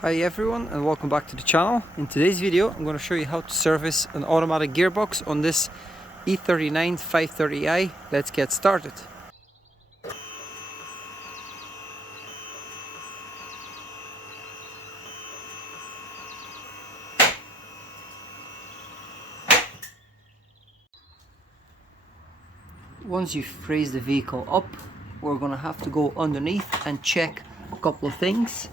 Hi everyone and welcome back to the channel. In today's video I'm going to show you how to service an automatic gearbox on this E39 530i. Let's get started. Once you've raised the vehicle up, we're going to have to go underneath and check a couple of things.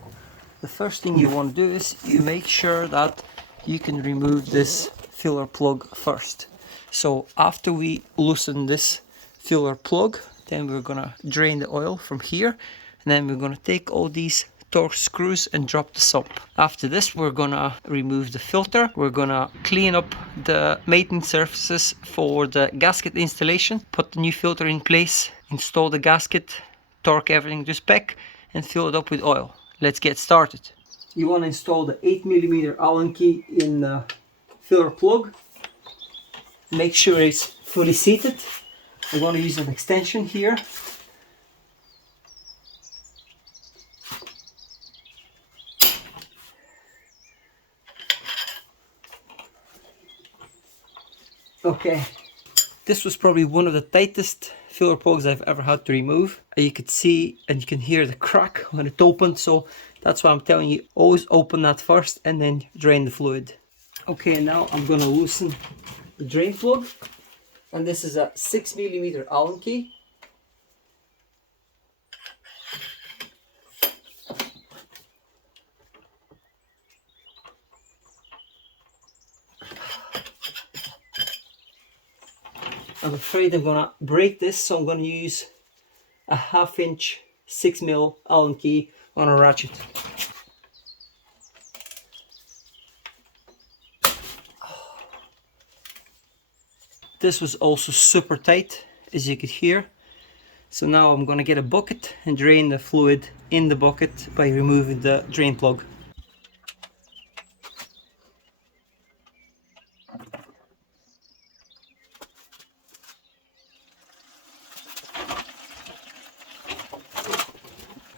The first thing you want to do is you make sure that you can remove this filler plug first. So after we loosen this filler plug, then we're gonna drain the oil from here, and then we're gonna take all these torque screws and drop the sump. After this, we're gonna remove the filter. We're gonna clean up the maintenance surfaces for the gasket installation, put the new filter in place, install the gasket, torque everything to spec, and fill it up with oil. Let's get started. You want to install the 8mm Allen key in the filler plug. Make sure it's fully seated. I'm going to use an extension here. Okay, this was probably one of the tightest filler plugs I've ever had to remove. You could see and you can hear the crack when it opened, so that's why I'm telling you, always open that first and then drain the fluid. Okay, now I'm going to loosen the drain plug, and this is a 6mm Allen key. I'm afraid I'm gonna break this, so I'm gonna use a 1/2 inch 6mm Allen key on a ratchet. This was also super tight, as you could hear. So now I'm gonna get a bucket and drain the fluid in the bucket by removing the drain plug.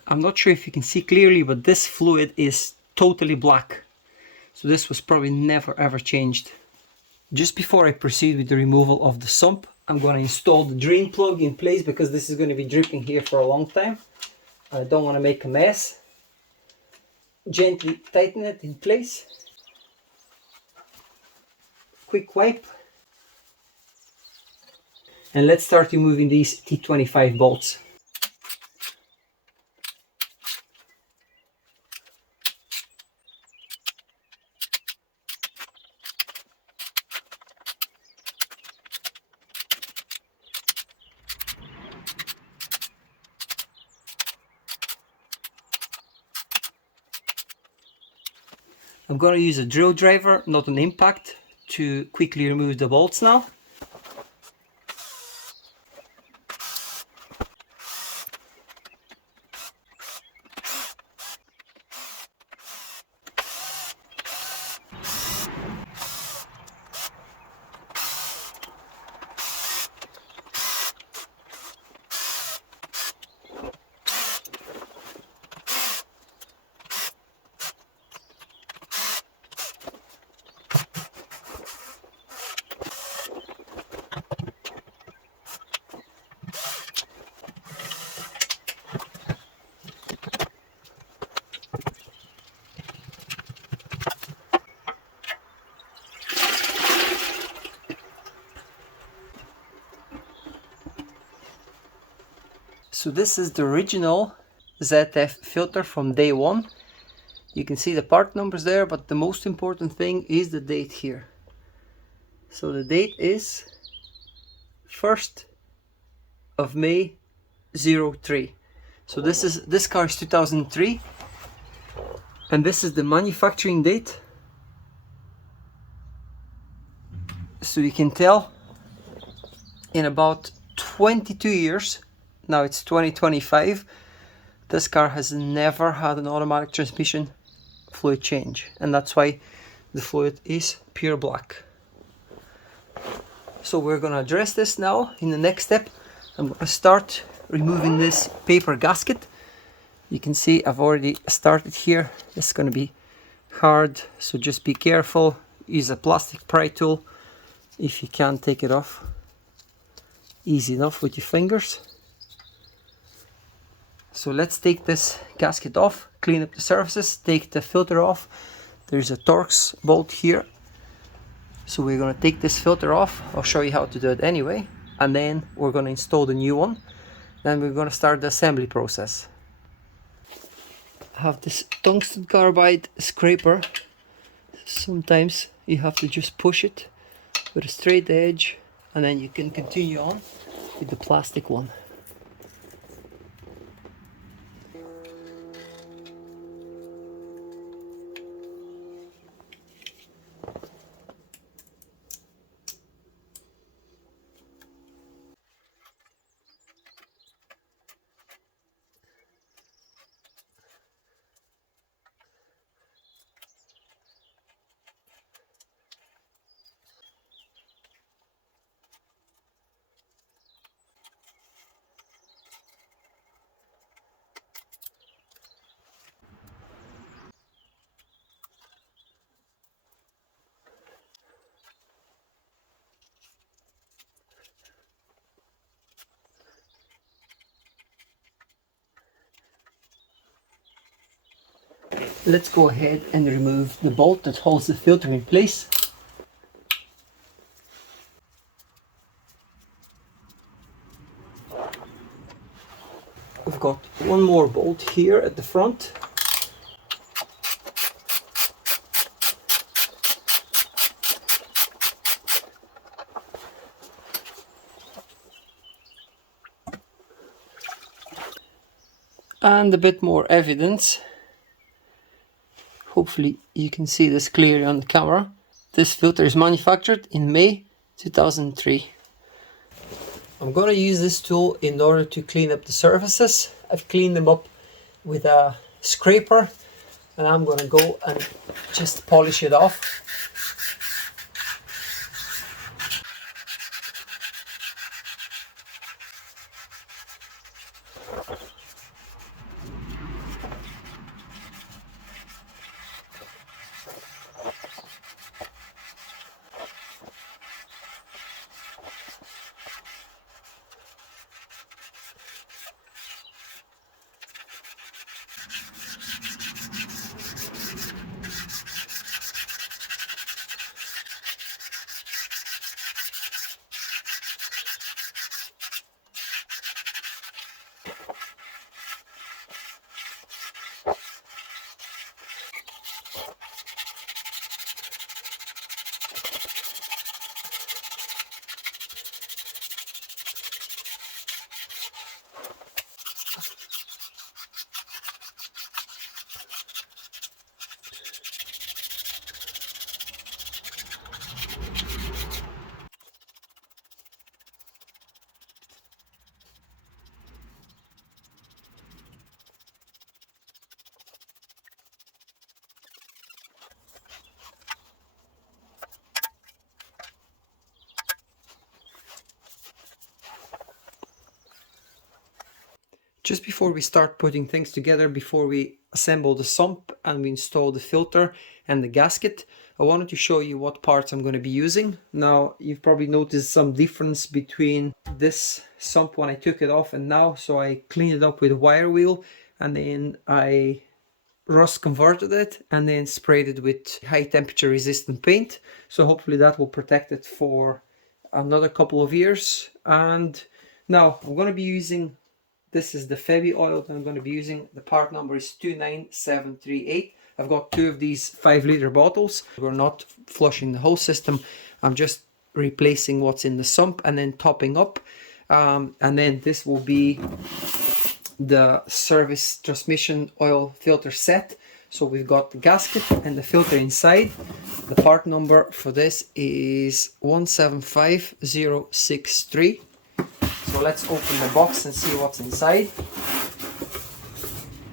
I'm not sure if you can see clearly, but this fluid is totally black. So this was probably never ever changed. Just before I proceed with the removal of the sump, I'm going to install the drain plug in place because this is going to be dripping here for a long time. I don't want to make a mess. Gently tighten it in place. Quick wipe. And let's start removing these T25 bolts. I'm going to use a drill driver, not an impact, to quickly remove the bolts now. So this is the original ZF filter from day one. You can see the part numbers there, but the most important thing is the date here. So the date is 1st of May 03. So this car is 2003, and this is the manufacturing date. So you can tell in about 22 years, now it's 2025, this car has never had an automatic transmission fluid change, and that's why the fluid is pure black. So we're gonna address this now. In the next step, I'm gonna start removing this paper gasket. You can see I've already started here. It's gonna be hard, so just be careful. Use a plastic pry tool if you can't take it off easy enough with your fingers. So let's take this gasket off, clean up the surfaces, take the filter off. There's a Torx bolt here, so we're going to take this filter off. I'll show you how to do it anyway, and then we're going to install the new one. Then we're going to start the assembly process. I have this tungsten carbide scraper. Sometimes you have to just push it with a straight edge, and then you can continue on with the plastic one. Let's go ahead and remove the bolt that holds the filter in place. We've got one more bolt here at the front. And a bit more evidence. Hopefully you can see this clearly on the camera. This filter is manufactured in May 2003. I'm going to use this tool in order to clean up the surfaces. I've cleaned them up with a scraper, and I'm going to go and just polish it off. Just before we start putting things together, before we assemble the sump and we install the filter and the gasket, I wanted to show you what parts I'm going to be using. Now, you've probably noticed some difference between this sump when I took it off and now. So I cleaned it up with a wire wheel, and then I rust converted it and then sprayed it with high temperature resistant paint. So hopefully that will protect it for another couple of years. And now I'm going to be using, this is the Febi oil that I'm going to be using. The part number is 29738. I've got two of these 5-liter bottles. We're not flushing the whole system. I'm just replacing what's in the sump and then topping up. And then this will be the service transmission oil filter set. So we've got the gasket and the filter inside. The part number for this is 175063. So let's open the box and see what's inside.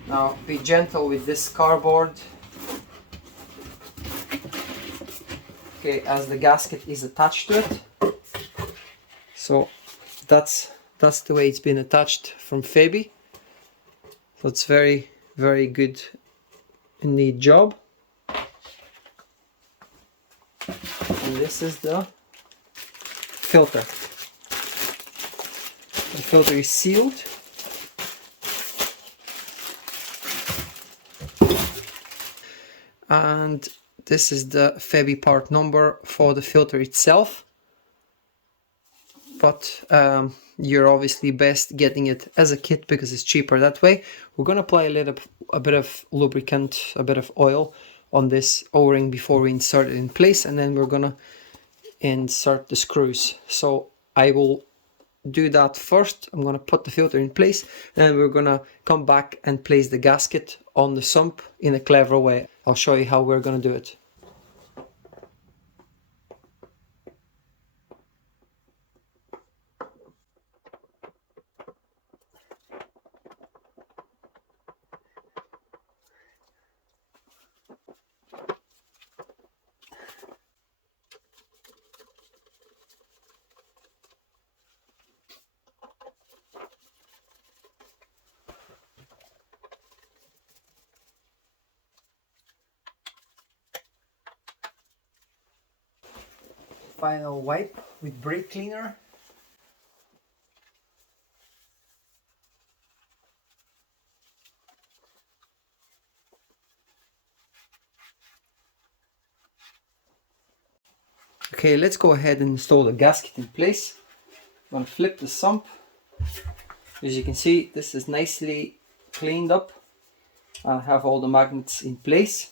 Now be gentle with this cardboard. Okay, as the gasket is attached to it. So that's the way it's been attached from Febi. So it's very, very good and neat job. And this is the filter. The filter is sealed. And this is the Febi part number for the filter itself. But you're obviously best getting it as a kit because it's cheaper that way. We're going to apply a bit of lubricant, a bit of oil on this O-ring before we insert it in place, and then we're going to insert the screws. So I will do that first. I'm going to put the filter in place, and then we're going to come back and place the gasket on the sump in a clever way. I'll show you how we're going to do it. Final wipe with brake cleaner. Okay, let's go ahead and install the gasket in place. I'm going to flip the sump. As you can see, this is nicely cleaned up. I have all the magnets in place.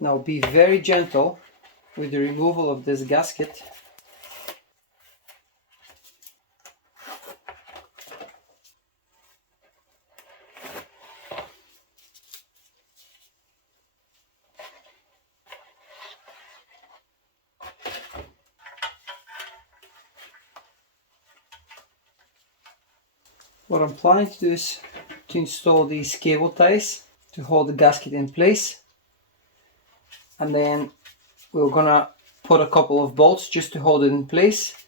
Now be very gentle with the removal of this gasket. What I'm planning to do is to install these cable ties to hold the gasket in place, and then we're gonna put a couple of bolts just to hold it in place,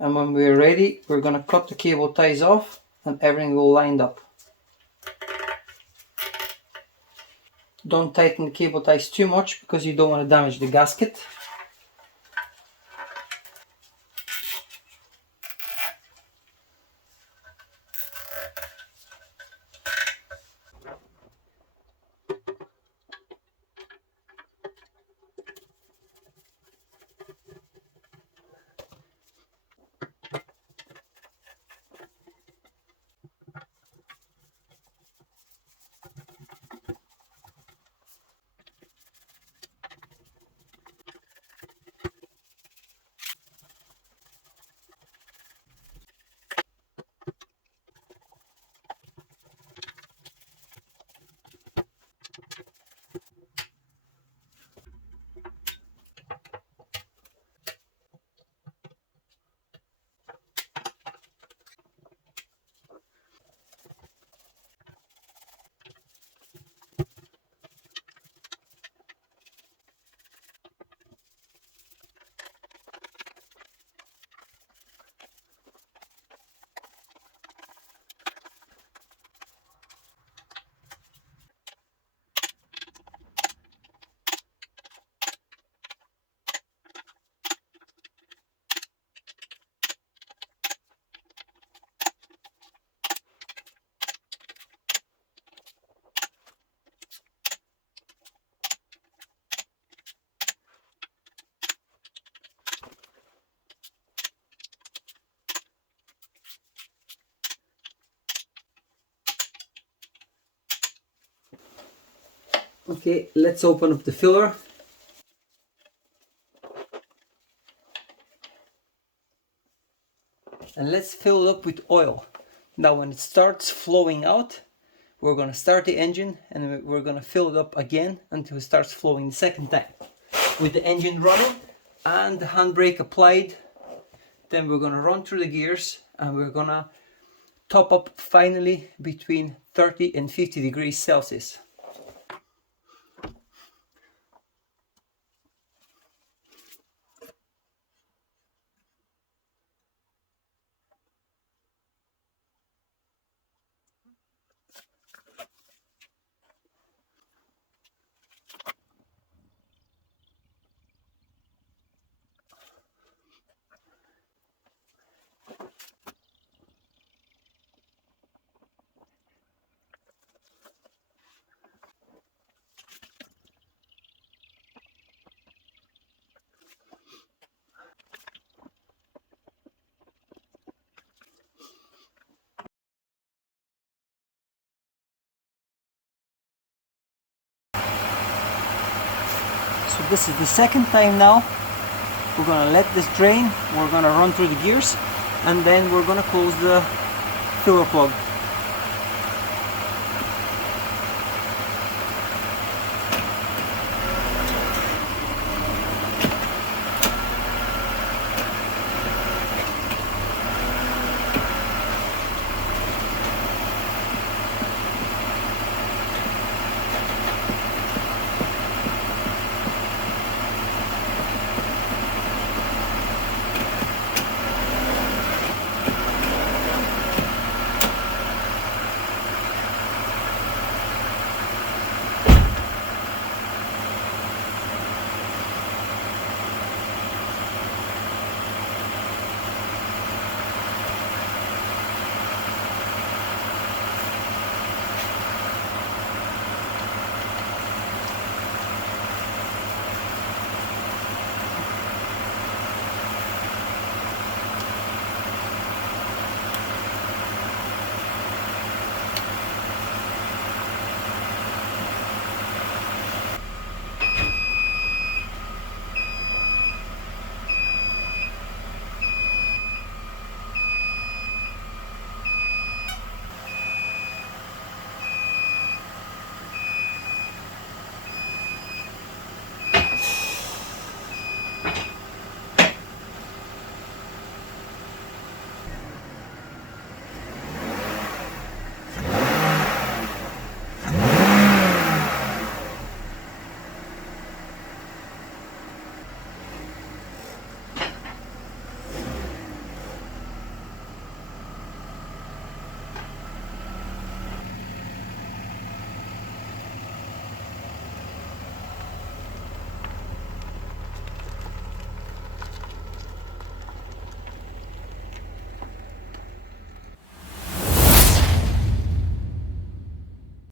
and when we're ready we're gonna cut the cable ties off and everything will line up. Don't tighten the cable ties too much because you don't want to damage the gasket. Okay, let's open up the filler. And let's fill it up with oil. Now when it starts flowing out, we're going to start the engine and we're going to fill it up again until it starts flowing the second time. With the engine running and the handbrake applied, then we're going to run through the gears and we're going to top up finally between 30 and 50 degrees Celsius. So this is the second time now. We're going to let this drain, we're going to run through the gears, and then we're going to close the filler plug.